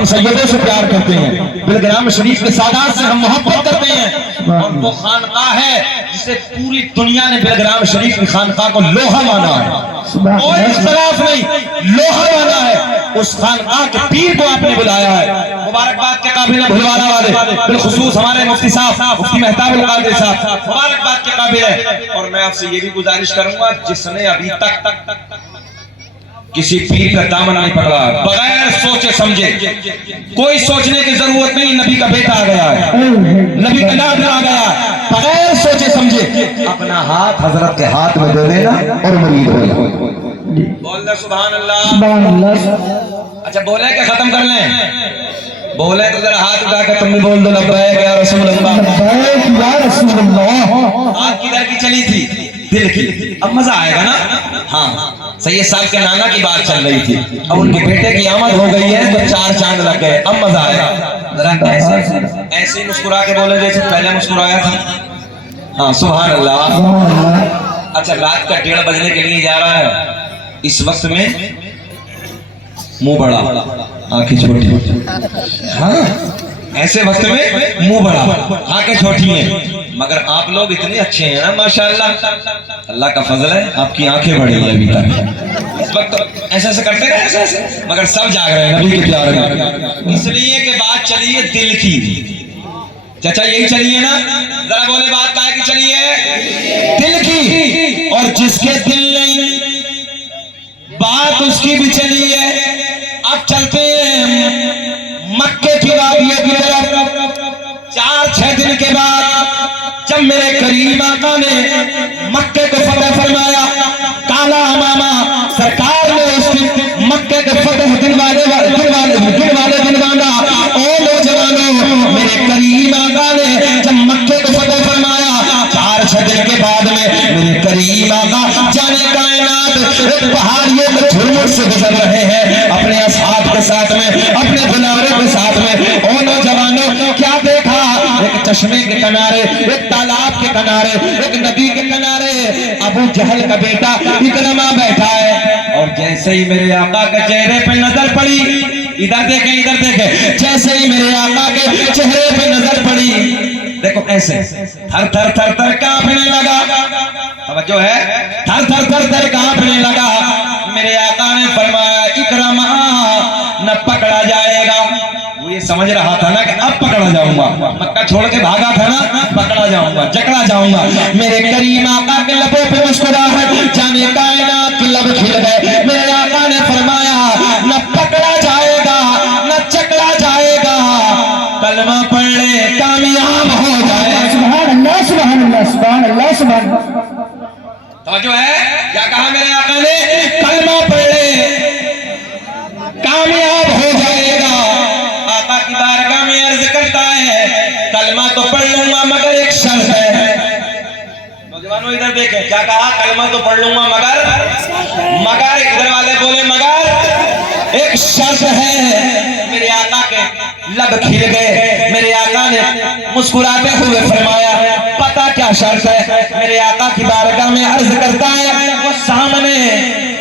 हम सैयदों से प्यार करते हैं, बिलग्राम शरीफ के सादात से हम मोहब्बत करते हैं। और वो खानकाह है जिसे पूरी दुनिया ने बिलग्राम शरीफ की खानकाह को लोहा माना है, कोई इख्तिलाफ नहीं, लोहा माना है। उस खानकाह के पीर को आपने बुलाया है। मुबारकबाद के काबिल भुलवाला वाले, बिलखुसूस हमारे मुफ्ती साहब, मुफ्ती मेहताब कादिर साहब, मुबारकबाद के काबिल है। और मैं आपसे ये भी गुजारिश करूंगा, जिसने अभी तक किसी पीर का दामन नहीं पकड़ा, बगैर सोचे समझे, कोई सोचने की जरूरत नहीं, नबी का बेटा आ गया है, नबी का नाम आ गया है, बगैर सोचे समझे अपना हाथ हजरत के हाथ में दे देना और मुरीद हो जाए। बोल सुभान अल्लाह। अच्छा बोले क्या खत्म कर लें? बोले तो जरा हाथ उठाकर तुम भी बोल दो लब्बैक या रसूल अल्लाह। लब्बैक या रसूल अल्लाह। हाथ किधर की चली थी? दिल की। अब मजा आएगा ना? हाँ, सैयद साहब के नाना की बात चल रही थी, अब उनके बेटे की आमद हो गई है तो 4 चांद लग गए, अब मजा आएगा। जरा ऐसे मुस्कुरा के बोले जैसे पहले मुस्कुराया था। हाँ सुभान अल्लाह। अच्छा रात का 1:30 बजने के लिए जा रहा है, इस वक्त में मुंह बड़ा आंखें छोटी। हाँ ऐसे वक्त में मुंह बड़ा आंखें छोटी हैं, मगर आप लोग इतने अच्छे हैं ना माशाअल्लाह, अल्लाह का फजल है, आपकी आंखें बड़ी हैं अभी तक। इस वक्त तो ऐसे ऐसे करते गए ऐसे ऐसे, मगर सब जाग रहे हैं नबी के प्यार में। इसलिए कि बात चली है दिल की। चाचा यही चलिए ना, जरा बोले बात काहे की चली है? दिल की। और जिसके दिल नहीं बात उसकी भी चली है। अब चलते हैं मक्के की वादियों की तरफ। 4-6 दिन के बाद जब मेरे करीम आका ने मक्के को फतह फरमाया, काला अमामा सरकार ने उस दिन मक्के के फतह दिन वाले दिन बांधा। ओ नौजवानों, मेरे करीम आका ने जब मक्के को फतह फरमाया, 4-6 दिन के बाद में मेरे करीम आका जाने कायनात एक पहाड़ियों के झुरमुट से गुजर रहे हैं अपने असहाब के साथ में, अपने गुलारे के साथ में। ओ नौजवानों, क्या देखा? एक चश्मे के किनारे, एक तालाब के किनारे, एक नदी के किनारे अबू जहल का बेटा इकरमा बैठा है। और जैसे ही मेरे आका के चेहरे पे नजर पड़ी, इधर देखे इधर देखे, जैसे ही मेरे आका के चेहरे पे नजर पड़ी, देखो ऐसे थर थर थर थर कांपने लगा। अब जो है थर थर थर थर कांपने लगा। मेरे आका ने फरमाया इकरमा न पकड़ा जाएगा। वो ये समझ रहा था ना कि अब पकड़ा जाऊंगा, मक्का छोड़ के भागा था ना, पकड़ा जाऊंगा, जकड़ा जाऊंगा। मेरे करीम आका के लबों पे मुस्कुराहट, जाने कायनात के लब खिल गए। मेरे आका ने फरमाया न पकड़ा जाएगा न चकड़ा जाएगा, कलमा पढ़ ले कामयाब हो जाए। सुभान अल्लाह सुभान अल्लाह सुभान अल्लाह सुभान। तो जो है क्या कहा मेरे आका ने? कलमा पढ़ ले कामयाब हो जाएगा। आका की बारगाह में अर्ज करता है कलमा तो पढ़ लूंगा मगर एक शर्त है। नौजवानों इधर देखें, क्या कहा? कलमा तो पढ़ लूंगा मगर इधर वाले बोले मगर एक शर्त है। मेरे आका के लब खिल गए। मेरे आका ने मुस्कुराते हुए फरमाया पता क्या शर्त है? मेरे आका की बारगाह में अर्ज करता है, वो सामने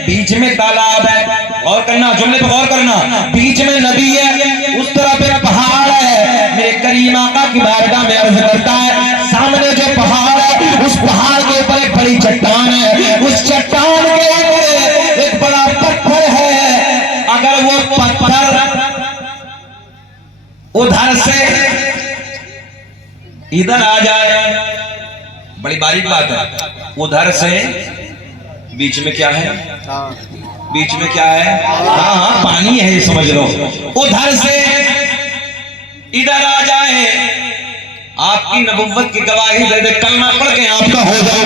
बीच में तालाब है, गौर करना, जुमले पे गौर करना, बीच में नदी है, उस तरफ एक पहाड़ है। मेरे करीम आका की बारगाह में अर्ज करता है सामने जो पहाड़ है, उस पहाड़ के ऊपर एक बड़ी चट्टान है, उस चट्टान के ऊपर एक बड़ा पत्थर है। अगर वो पत्थर उधर से इधर आ जाए, बड़ी बारीक बात है, उधर से बीच में क्या है? बीच में क्या है? हाँ हाँ पानी है, ये समझ लो। उधर से इधर आ जाए, आपकी नबुव्वत की गवाही दे दे, कलमा पढ़ के आपका हो जाए।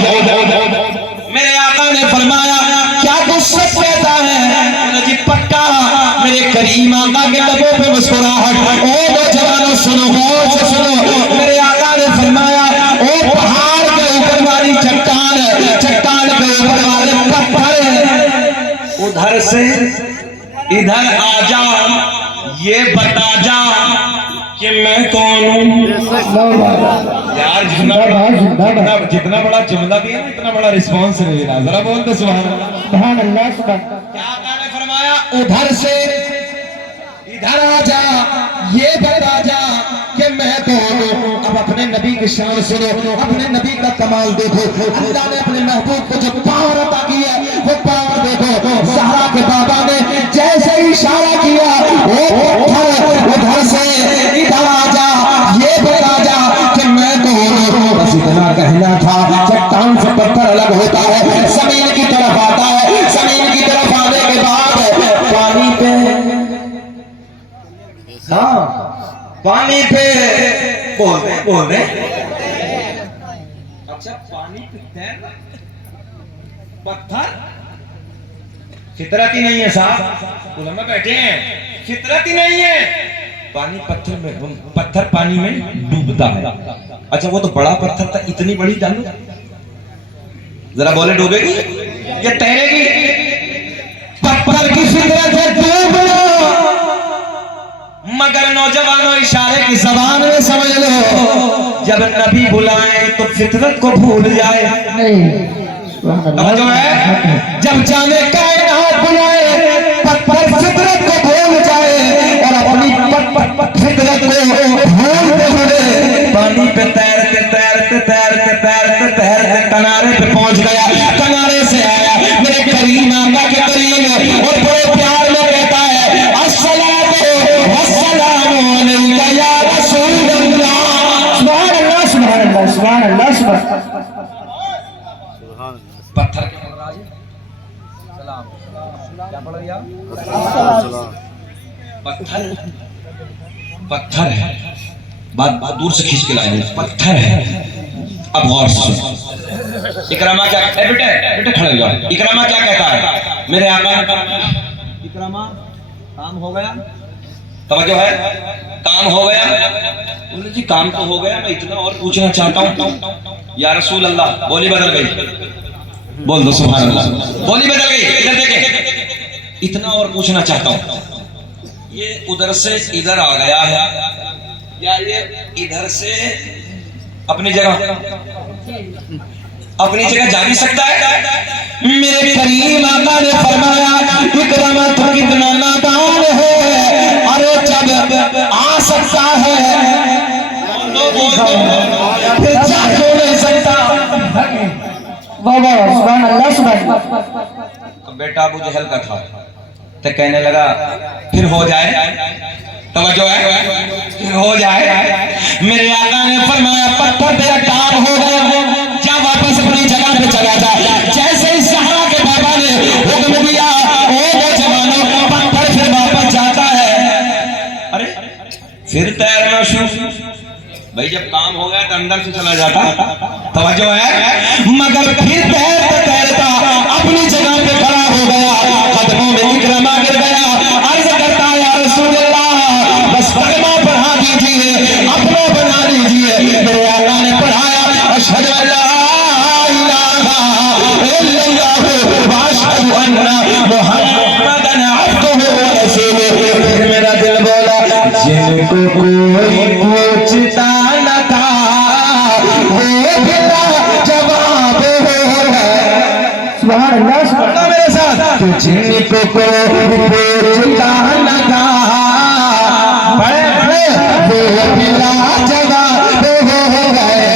मेरे आका ने फरमाया क्या तू सच कहता है? जी पक्का। मेरे करीम आका के लबों पे मुस्कुराहट। ओ नौजवानों सुनो, गौर से सुनो। मेरे आका ने फरमाया ओ पहाड़ के ऊपर वाली चट्टान है, चट्टान के ऊपर वाले पत्थर, उधर से इधर आ जा, ये बता जा कि मैं कौन हूँ। यार जितना बड़ा जुमला दिया ना, इतना बड़ा रिस्पॉन्स नहीं रहा। जरा बोल दो सुभान अल्लाह सुभान अल्लाह। क्या फरमाया? उधर से इधर आ जा, ये बता जा कि मैं कौन हूं। अब अपने नबी की शान सुनो, अपने नबी का कमाल देखो। अल्लाह ने अपने महबूब को जो पावर अता किया वो पावर देखो। ज़हरा के बाबा ने जैसे इशारा किया वो पत्थर उधर से इधर आ जा, ये बता जा कि मैं कौन हूं। बस इतना कहना था। चट्टान से पत्थर अलग होता है, जमीन की तरफ आता है, जमीन की तरफ आने के बाद पानी पे, हाँ पानी पे बोल रहे अच्छा पानी पे तैरना, पत्थर फितरत ही नहीं है साहब, उलमा बैठे हैं, फितरत ही नहीं है। पानी पत्थर पानी में डूबता है। अच्छा वो तो बड़ा पत्थर था, इतनी बड़ी डालो जरा बोले डूबेगी या तैरेगी? पत्थर की फितरत है डूबना, मगर नौजवानों इशारे की जबान में समझ लो, जब नबी बुलाए तो फितरत को भूल जाए। जो है जब जाने कायनात बुलाए पत्थर फितरत को भूल जाए और अपनी फितरत को भूलते हुए पानी पे तैरते तैरते तैरते तैरते तैरते किनारे पे पहुंच गया। किनारे से आया मेरे करीम आका के करीम और बड़े प्यार में कहता है अस्सलातु वस्सलामु अलैका या रसूल अल्लाह। सुभान अल्लाह सुभान अल्लाह सुभान अल्लाह सुभान। पत्थर के सलाम क्या पड़ गया? पत्थर है, बात दूर से खींच के लाए, पत्थर है। अब गौर से इकरामा क्या बेटे खड़े हो जाओ। इकरामा क्या कहता है मेरे आका? इकरामा काम हो गया, तवज्जो है, काम हो गया। बोले जी काम तो हो गया, मैं इतना और पूछना चाहता हूँ या रसूल अल्लाह। बोली बदल गई, बोल दो सुभान अल्लाह। बोली बदल गई, इधर देखें, इतना और पूछना चाहता हूँ। ये उधर से इधर आ गया है या ये इधर से अपनी जगह जा भी सकता है? मेरे करीम आका ने फरमाया इकरामा तो कितना नादान है, अरे जब आ सकता है फिर जा क्यों नहीं सकता? सुभान अल्लाह सुभान। अब बेटा अबू जहल का था तो कहने लगा फिर हो जाए, तवज्जो है, फिर हो जाए। मेरे आका ने फरमाया पत्थर तेरा काम हो गया, जा वापस अपनी जगह पे चला जा। जैसे ही ज़हरा के बाबा ने हुक्म दिया ओ जवानों पत्थर फिर वापस जाता है। अरे फिर तैरना शुरू। भाई जब काम हो गया तो अंदर से चला जाता, तवज्जो है, मगर फिर तैरता तैरता अपनी जगह पे खड़ा हो गया, कदमों में इकरामा गिर गया। अर्ज करता है या रसूल अल्लाह बस कलमा पढ़ा दीजिए, अपना बना लीजिए। मेरे आका ने पढ़ाया अशहदु अल्ला इलाहा इल्लल्लाह व अशहदु अन्ना मुहम्मदन अब्दुहु व रसूलुहु। फिर मेरा दिल बोला जिनको कोई पूछता न था वो जवाब सुभान अल्लाह सुभान अल्लाह। मेरे साथ जिनको कोई पूछता न था बड़े वो बिला जवाब हो गए।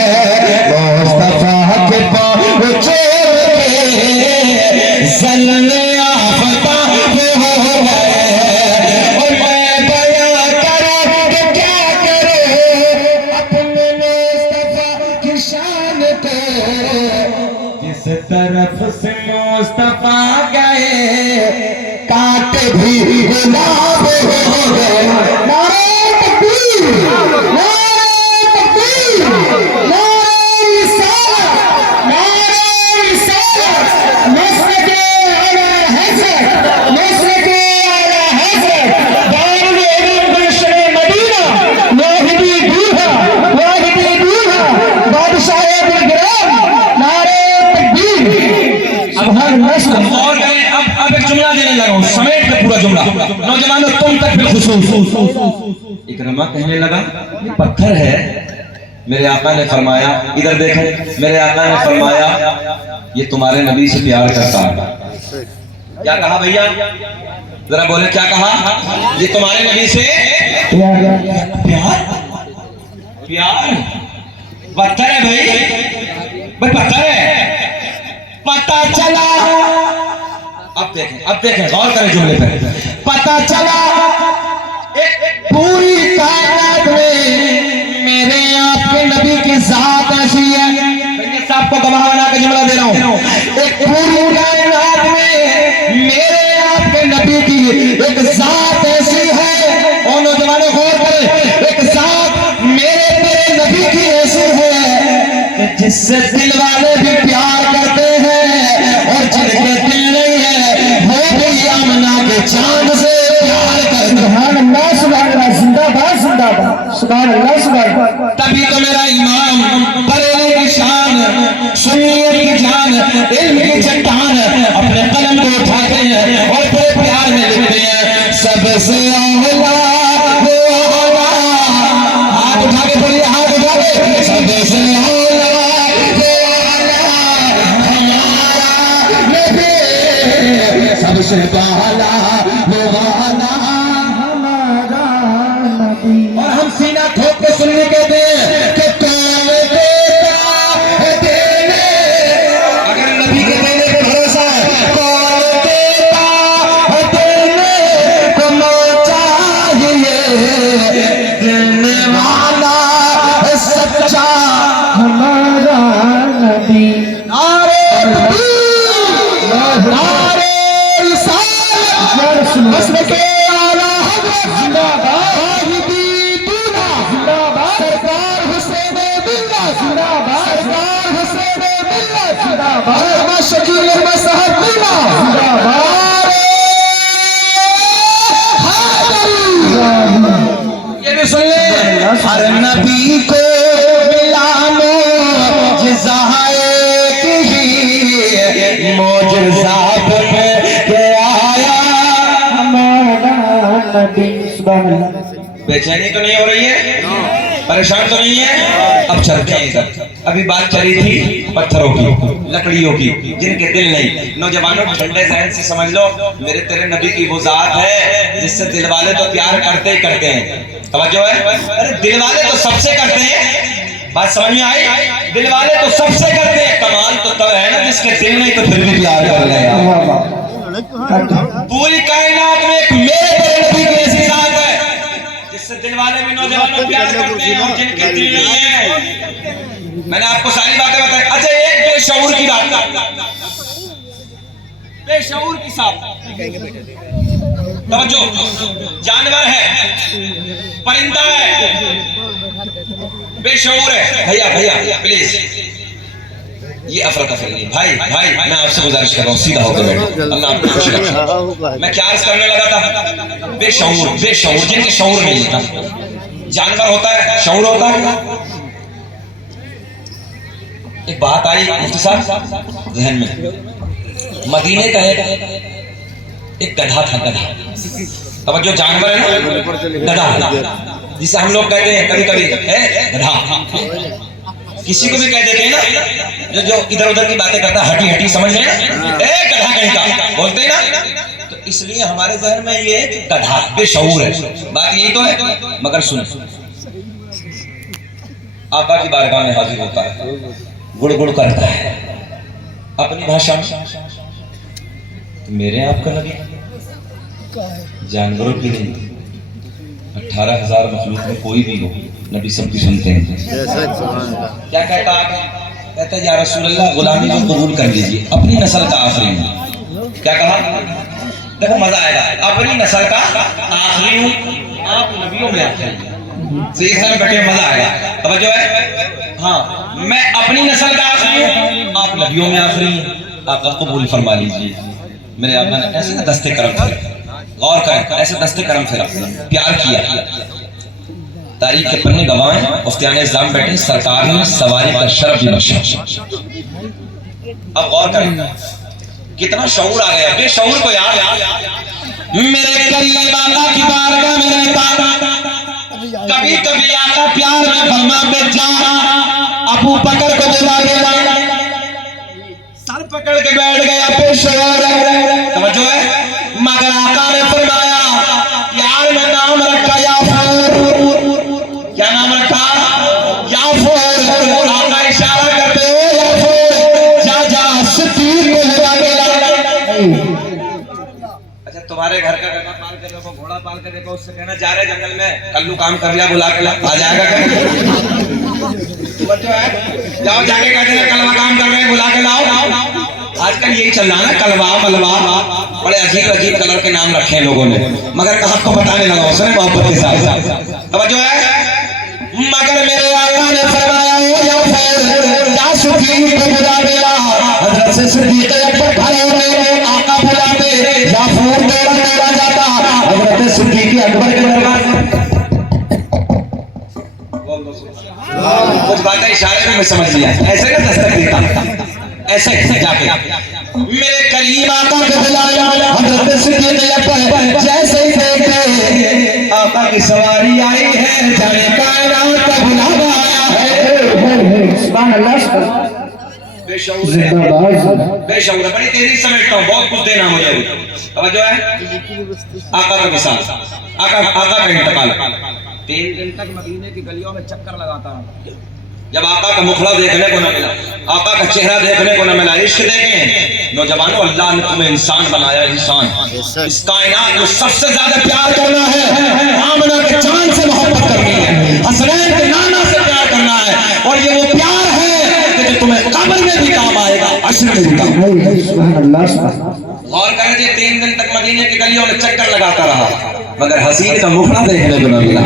मुस्तफा के पहुंचे जलने आफता हो गए। और मैं बयां करूं कि क्या करूं अपने मुस्तफा की शान को, जिस तरफ से मुस्तफा गए कांटे भी गुलाब हो गए। नारे तकबीर, नारे तकबीर, नारे रिसालत, नारे रिसालत, मसलके आला हज़रत, मसलके आला हज़रत, दारुल उलूम गुलशन मदीना, वाहिदी दूल्हा, वाहिदी दूल्हा, बादशाह बिलग्राम, नारे तकबीर सुभान अल्लाह। और अब एक जुमला देने लगा हूं, समेट के पूरा जुमला। नौजवानों तुम तक बिलखुसूस। इकरामा कहने लगा ये पत्थर है। मेरे आका ने फरमाया इधर देखें, मेरे आका ने फरमाया ये तुम्हारे नबी से प्यार करता है। क्या कहा भैया? जरा बोले क्या कहा? ये तुम्हारे नबी से प्यार पत्थर है भाई पत्थर है। पता चला, अब देखें गौर करें जुमले पे। पता चला एक पूरी कायनात में मेरे आपके नबी की जात ऐसी है। मैं साहब को गवाह बना के जुमला दे रहा हूँ। एक पूरी कायनात में मेरे आपके नबी की एक जात ऐसी है। और नौजवानों गौर करें, एक जात मेरे तेरे नबी की ऐसी है कि जिससे दिल वाले भी प्यार करते हैं और जिनके दिल नहीं है वो भी आमना के चांद से प्यार करते हैं। सुभान अल्लाह, जिंदाबाद जिंदाबाद, सुभान अल्लाह सुभान। तभी तो मेरा इमाम बरेली की शान, सुन्नियत की जान, इल्म की चट्टान अपने कलम को उठाते हैं और बड़े प्यार में लिखते हैं सबसे आला वो आला। हाथ उठा के बोलिए, हाथ उठा के, सबसे आला वो आला हमारा नबी, सबसे आला वो आला हमारा नबी। और हम सीना ठोक के सुनने कहते हैं कि कौन देता है देने, अगर नबी के देने पे भरोसा है, कौन देता है देने को चाहिए, देने वाला है सच्चा हमारा नबी। नारे तकबीर, नारे रिसालत, मसलक आला हज़रत जिंदाबाद, जिंदाबाद, सरकार हुसैन बिल्ला जिंदाबाद, सरकार हुसैन बिल्ला जिंदाबाद, अहमद शकील अहमद साहब बिल्ला जिंदाबाद। ये भी सुन ले, हर नबी को मिलानो जिज़ाए की मौजज़ा पे के आया हमारा नबी। सुभान अल्लाह। बेचैनी तो नहीं हो रही है, परेशान तो नहीं है? अब चलते हैं इधर। अभी बात चली थी पत्थरों की, लकड़ियों की, जिनके दिल नहीं। नौजवानों ठंडे जहन से समझ लो, मेरे तेरे नबी की वो जात है जिससे दिल वाले तो प्यार करते ही करते हैं। तवज्जो है? अरे दिल वाले तो सबसे करते हैं, बात समझ में आई? दिल वाले तो सबसे करते हैं। कमाल तो तब है ना जिसके दिल नहीं तो फिर भी प्यार कर रहे हैं। पूरी कायनात में एक मेरे तेरे नबी की ऐसी जात है जिससे दिल वाले भी नौजवानों प्यार करते हैं और जिनके दिल नहीं है। मैंने आपको सारी बातें बताई। अच्छा, एक बेशऊर की बात, बेशऊर की साथ तवज्जो, जानवर है, परिंदा है, बेशऊर है। भैया भैया प्लीज, ये अफरा तफरी नहीं। भाई भाई मैं आपसे गुजारिश कर रहा हूँ, सीधा होकर बैठो, अल्लाह आपको खुश रखे। मैं क्या अर्ज करने लगा था? बेशऊर, बेशऊर, जिनके शऊर नहीं होता। जानवर होता है, शऊर होता है। एक बात आई मुफ्ती साहब जहन में, मदीने का एक गधा था, गधा। अब जो जानवर है ना, गधा, जिसे हम लोग कहते हैं कभी कभी गधा, किसी को भी कह देते हैं ना, जो इधर उधर की बातें करता है, हटी हटी, समझ रहे हैं, गधा कहीं का बोलते हैं ना। तो इसलिए हमारे जहन में ये गधा बेशऊर है, बात यही तो है। मगर सुन, आका की बारगाह में हाजिर होता है, गुड़गुड़ करता है अपनी भाषा में। मेरे आपका नबी जानवरों की नहीं, 18,000 मखलूक में कोई भी हो, नबी सबकी सुनते हैं। क्या कहता है? कहता है या रसूल अल्लाह, गुलामी को कबूल कर लीजिए, अपनी नस्ल का आखिरी हूँ। क्या कहा? देखो मजा आएगा, अपनी नस्ल का आखिरी हूँ, आप नबियों में आखिरी हैं। बैठे मजा आएगा, तवज्जो है? हाँ, मैं अपनी नस्ल का आखिरी हूँ, आप नबियों में आखिरी हैं। आका कबूल फरमा लीजिए। मेरे आका ने ऐसे दस्ते करम फिरा, गौर करें, ऐसे दस्ते करम फिरा, प्यार किया। तारीख के पन्ने गवाह हैं, उफ्तियाने इस्लाम बैठे, सरकार ने सवारी का शर्फ भी बख्शा। अब गौर करें, कितना शऊर आ गया। बेशऊर को याद मेरे करीम आका की बारगाह में रहता, कभी कभी आका प्यार में फरमा बेचा, अबू बकर को बुला गया, सर पकड़ के बैठ गया, पेशवर समझो है। मगर आका ने फरमाया, यार मैं नाम रखा याफूर। क्या नाम रखा? देखो घोड़ा पाल के देखो, उससे कहना जा रहे जंगल में, कल्लू काम कर लिया, बुला के ला, आ जाएगा बच्चों है, जाओ जाके कह देना कलवा काम कर रहे हैं, बुला के लाओ। आजकल यही चल रहा है ना, कलवा मलवा, बड़े अजीब अजीब कलर के नाम रखे हैं लोगों ने, मगर आपको बताने लगा उसने मोहब्बत के साथ। अब जो है मगर मेरे आका ने फरमाया जा सुखी बुला दिया, हजरत से सिद्दीक़ अकबर भाई ने आका बुलाते या फूल दौड़ा जाता हजरत सिद्दीक़ अकबर के दरबार। कुछ बातें इशारे में मैं समझ लिया, ऐसे का दस्तक देता, ऐसे जाके मेरे करीम आका को बुलाया, हजरत सिद्दीक़ अकबर जैसे ही देखे आका की सवारी आई है, जाने कायनात का बुलावा आया है। सुभान अल्लाह, बेशऊर है, बड़ी तेजी समेटता हूँ, बहुत कुछ देना मुझे अभी। अब जो है आका का विशाल, आका का इंतकाल, 3 दिन तक मदीने की गलियों में चक्कर लगाता है। जब आका का मुखड़ा देखने को न मिला, आका का चेहरा देखने को न मिला, इश्क देखें नौजवानों, अल्लाह ने तुम्हें इंसान बनाया, इंसान इस कायनात में सबसे ज्यादा प्यार करना है, आमना के चांद से मोहब्बत करनी है, हसनैन के नाना से प्यार करना है, और ये वो प्यार है कि जो तुम्हें कब्र में भी काम आएगा, अशर में भी काम आएगा। और कहें 3 दिन तक मदीने की गलियों में चक्कर लगाता रहा, मगर हसीन का मुखड़ा देखने को न मिला।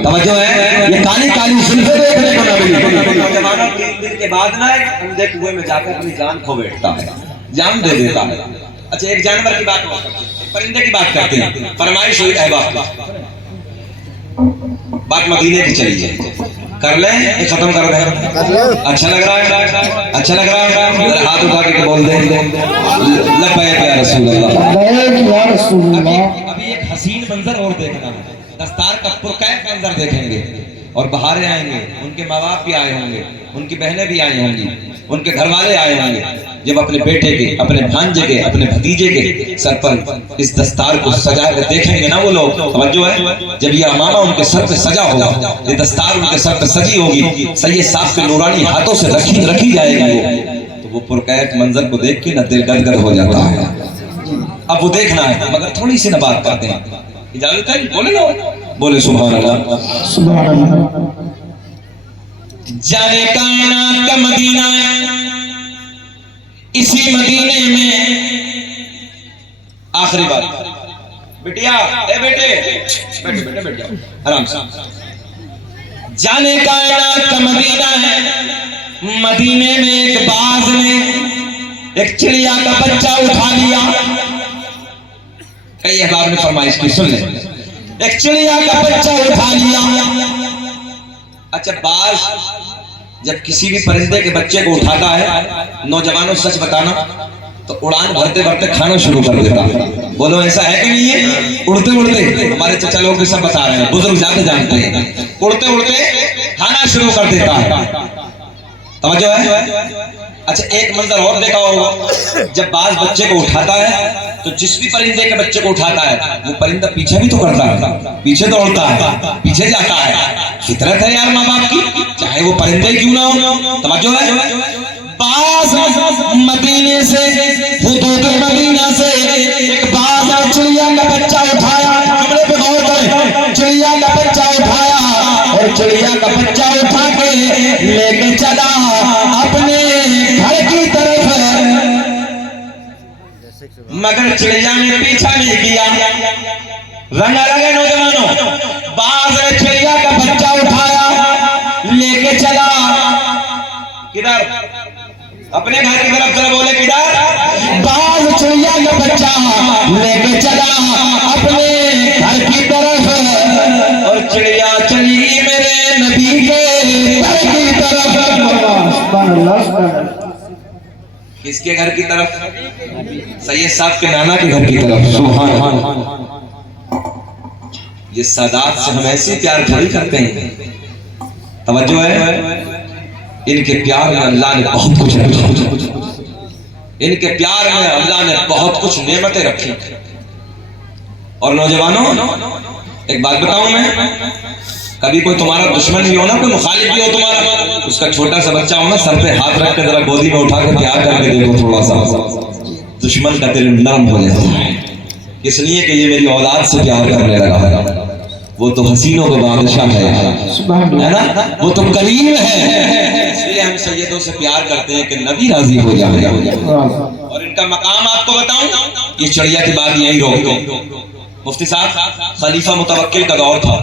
तवज्जो है, ये काली काली जुल्फें देखने को न मिली। नौजवानों 3 दिन के बाद ना एक अंधे कुएं में जाकर अपनी जान खो बैठता है, जान दे देता है। अच्छा, एक जानवर की बात करते हैं, एक परिंदे की बात करते हैं, फरमाइश हुई अहबाब बात मदीने की चली है, कर ले, ये खत्म कर दे। अच्छा लग रहा है, अच्छा लग रहा है, हाथ उठा के बोल दे लब्बैक या रसूल अल्लाह। अभी एक हसीन मंजर और देखना है, दस्तार का पुरकैफ मंजर देखेंगे, और बहारें आएंगे, उनके माँ बाप भी आए होंगे, उनकी बहनें भी आई होंगी, उनके घर वाले आए होंगे, जब अपने बेटे के, अपने भांजे के, अपने भतीजे के सर पर इस दस्तार को सजा कर देखेंगे ना वो लोग, समझो है, जब ये अमामा उनके सर पे सजा होगा, ये दस्तार उनके सर पे सजी होगी, सैयद साहब के नूरानी हाथों से रखी जाएगी तो वो पुरकैफ मंजर को देख के ना दिल गदगद हो जाता है। अब वो देखना है, मगर थोड़ी सी ना बात करते हैं, इजाजत है, बोले लो, बोले सुभान अल्लाह, सुभान अल्लाह। जाने कायनात का मदीना है, इसी मदीने में आखिरी बात, बिटिया ए बेटे बैठो बैठ जाओ आराम से। जाने कायनात का मदीना है, मदीने में एक बाज ने एक चिड़िया का बच्चा उठा लिया। कई अहबाब ने फरमाइश की, सुन ले, एक चिड़िया का बच्चा उठा लिया। अच्छा, बाज जब किसी भी परिंदे के बच्चे को उठाता है, नौजवानों सच बताना, तो उड़ान भरते भरते खाना शुरू कर देता है। बोलो ऐसा है कि नहीं है? उड़ते उड़ते, हमारे चचा लोग भी सब बता रहे हैं, बुजुर्ग ज्यादा जानते हैं, उड़ते उड़ते खाना शुरू कर देता है। समझो है? अच्छा, एक मंजर और देखा होगा, जब बाज बच्चे को उठाता है तो जिस भी परिंदे के बच्चे को उठाता है वो परिंदा पीछे भी तो करता है, पीछे दौड़ता है, पीछे जाता है। फितरत है यार माँ बाप की, चाहे वो परिंदे क्यों ना हो। समझो है, बाज मदीने से, हुदूद मदीना से एक बाज और चिड़िया का बच्चा उठाया। हमने पे गौर करें, चिड़िया का बच्चा उठाया और चिड़िया का बच्चा उठा के लेके चला अपने घर की तरफ, मगर चिड़िया ने पीछा नहीं किया। रंगा लगे नौजवानों, बाज ने चिड़िया का बच्चा उठाया लेके चला किधर, अपने घर की तरफ। जरा बोले किधर? बाज चिड़िया का बच्चा लेके चला अपने घर की तरफ, और चिड़िया चली मेरे नबी के घर की तरफ। किसके घर की तरफ? सैयद साहब के नाना के घर की तरफ। सुभान अल्लाह। ये सादात से हम ऐसे प्यार थोड़ी करते हैं। तवज्जो है, इनके प्यार में अल्लाह ने बहुत कुछ रखा, इनके प्यार में अल्लाह ने बहुत कुछ नेमतें रखी। और नौजवानों, एक बात बताऊं मैं, कभी कोई तुम्हारा दुश्मन भी हो ना, कोई मुखालिफ भी हो तुम्हारा, उसका छोटा सा बच्चा हो ना, सर पे हाथ रख के जरा गोदी में उठा कर प्यार करके देखो, थोड़ा सा दुश्मन का दिल नरम हो जाता है। इसलिए कि ये मेरी औलाद से प्यार करने लगा है। वो तो हसीनों का बादशाह है ना, वो तो करीम है, इसलिए हम सैयदों से प्यार करते हैं कि नबी राजी हो जाए। और इनका मकाम आपको बताऊं, ये चढ़िया की बात यही रोक दो। मुफ्ती साहब, खलीफा मुतवक्किल का दौर था।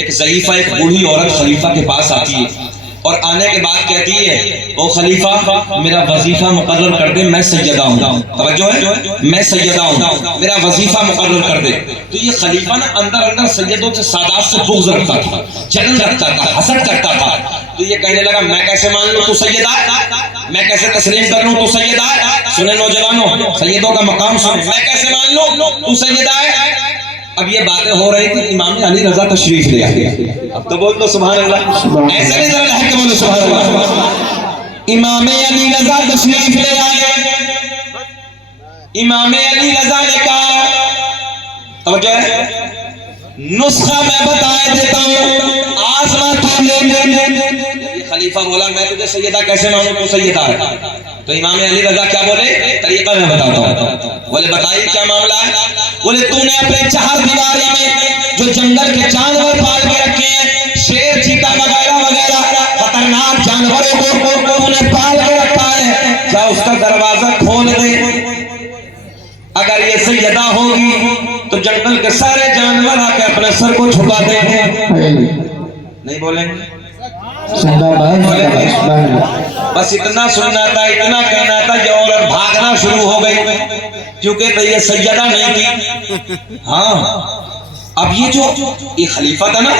एक ज़ईफा, एक बूढ़ी औरत खलीफा के पास आती है और आने के बाद कहती है, ओ खलीफा मेरा वजीफा मुकर्रर कर दे, मैं सैयदा हूँ। तवज्जो है, मैं सैयदा हूँ, मेरा वजीफा मुकर्रर कर दे। तो ये खलीफा ना अंदर अंदर सैयदों से सादात से बुग़्ज़ रखता था, जलन रखता था, हसद करता था। तो ये कहने लगा, मैं कैसे मान लूँ तू सैयदा है, मैं कैसे तस्लीम कर लूँ तू सैयदा है। सुने नौजवानों, सैयदों का मकाम सुने, मैं कैसे मान लूँ तू सैयदा है। अब ये बातें हो रही थी, इमाम अली रजा तशरीफ ले आए। अब तो बोल दो सुभान अल्लाह, ऐसे नहीं जरा है कि बोलो सुभान अल्लाह। इमाम अली रजा तशरीफ ले आए। इमाम अली रजा ने कहा, तवज्जो है, नुस्खा मैं बता देता हूँ, आज़मा तू ले। खलीफा बोला, मैं तुझे सैयदा कैसे मानूं, तू सैयदा है। तो इमाम अली रजा क्या बोले, तरीका मैं बताता हूँ। बोले बताइए क्या मामला है। बोले तूने अपने चार दीवारी में जो जंगल के जानवर पाल के रखे हैं, शेर, चीता वगैरह वगैरह खतरनाक जानवरों को तूने पाल के रखा है, क्या उसका दरवाजा खोल दे। अगर ये सैयदा होगी तो जंगल के सारे जानवर आके अपने सर को झुका देंगे। नहीं बोलेंगे? बस इतना सुनना था, इतना कहना था, ये औरत भागना शुरू हो गई, क्योंकि तो ये सैयदा नहीं थी। हाँ, अब ये जो ये खलीफा था ना,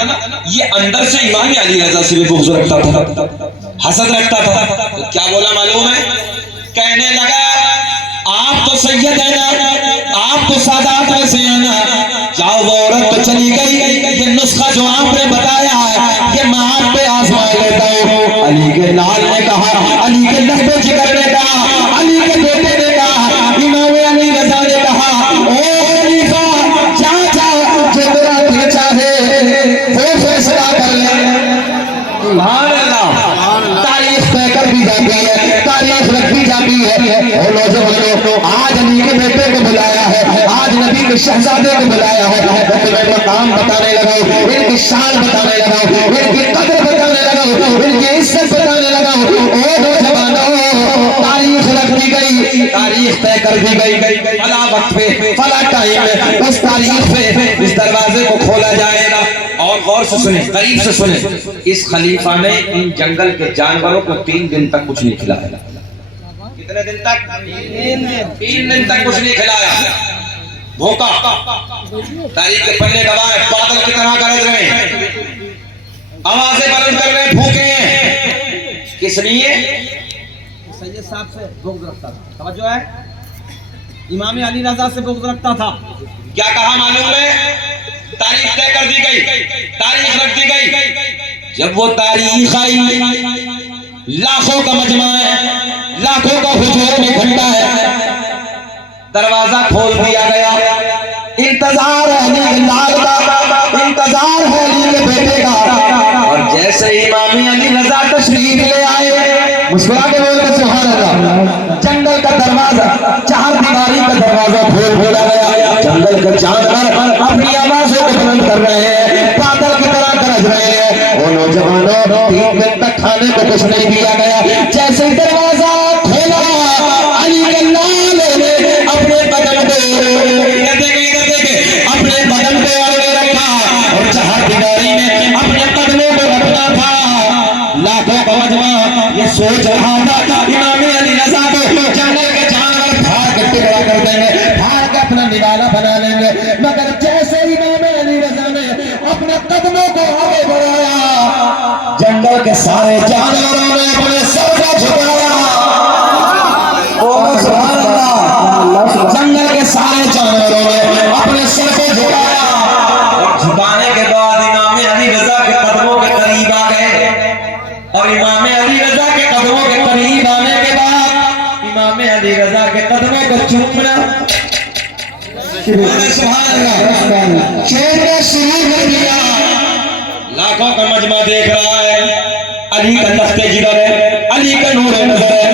ये अंदर से इमाम अली रज़ा से भी बुग़्ज़ रखता था, हसद रखता था। तो क्या बोला मालूम है, कहने लगा, आप तो सैयद है ना, आप तो सादात में से है ना, जाओ। वो औरत तो चली गई, ये नुस्खा जो आपने बताया है ये मैं आप पे आजमा लेता हूँ। अली के लाल ने कहा, अली के लहबे जिगर ने कहा, अली के बेटे ने कहा, इमाम अली रज़ा ने कहा, ओ खलीफा जा जो तेरा दिल चाहे वो फैसला कर ले। सुभान अल्लाह। तारीख तय कर दी जाती है, तारीख रख दी जाती है। और नौजवानों, आज अली के बेटे को बुलाया है, आज नबी के शहजादे को बुलाया है, तुम्हें मकाम बताने लगा, इनकी शान बताने लगा, इनकी कदर बताने लगा, इनकी इज्जत बताने लगा। ओ नौजवानों, तारीख रख दी गई, तारीख तय कर दी गई, फला वक्त पे, फला टाइम में उस तारीख पे इस दरवाजे को खोला जाएगा। और गौर से सुने, करीब से सुने, इस खलीफा ने इन जंगल के जानवरों को 3 दिन तक कुछ नहीं खिलाया। कितने दिन तक? 3 दिन तक कुछ नहीं खिलाया। भूखा, तारीख के पन्ने दबाए, बादल की तरह गरज रहे, आवाजें बुलंद कर रहे, भूखे हैं। किस लिए? सैयद साहब से बुग़्ज़ रखता था। समझो है, इमाम अली रज़ा से बुग़्ज़ रखता था। क्या कहा मालूम है? तारीख तय कर दी गई, तारीख रख दी गई। जब वो तारीख आई, लाखों का मजमा है, लाखों का हुजूम इकट्ठा है, दरवाजा खोल दिया गया। इंतजार है अली लाल का, इंतजार है अली के बेटे का। और जैसे इमाम अली रज़ा तशरीफ ले आए, मुस्कुरा के बोलते सुभान अल्लाह। जंगल का दरवाजा, चार दीवारी का दरवाजा खोला गया। जंगल के जानवर अपनी आवाजों को बुलंद कर रहे हैं, बादल की तरह गरज रहे हैं। और नौजवानों, 3 दिन तक खाने को कुछ नहीं दिया गया। जैसे दरवाजा खोला, अली के लाल ने अपने बदन पे अपने बदन पे आगे रखा, और चार दीवारी में अपने कदमों को रखना था। लाखों का मजमा ये सोच रहा था, इमाम अली रज़ा को जंगल के जानवर फाड़ के टुकड़ा कर देंगे, फाड़ के अपना निवाला बना लेंगे। मगर जैसे इमाम अली रज़ा ने अपने कदमों को आगे बढ़ाया, जंगल के सारे जानवरों ने अपने सर को झुकाया। जंगल के सारे जानवरों ने अपने सर को झुकाया। और झुकाने के बाद इमाम अली रज़ा के कदमों के करीब आ गए। और इमाम अली रज़ा के कदमों के करीब आने के बाद इमाम अली रज़ा के कदमों को चूमना शुरू कर दिया। लाखों का मजमा देख रहा है, अली का तख्ते जिगर है, अली का नूर नजर है,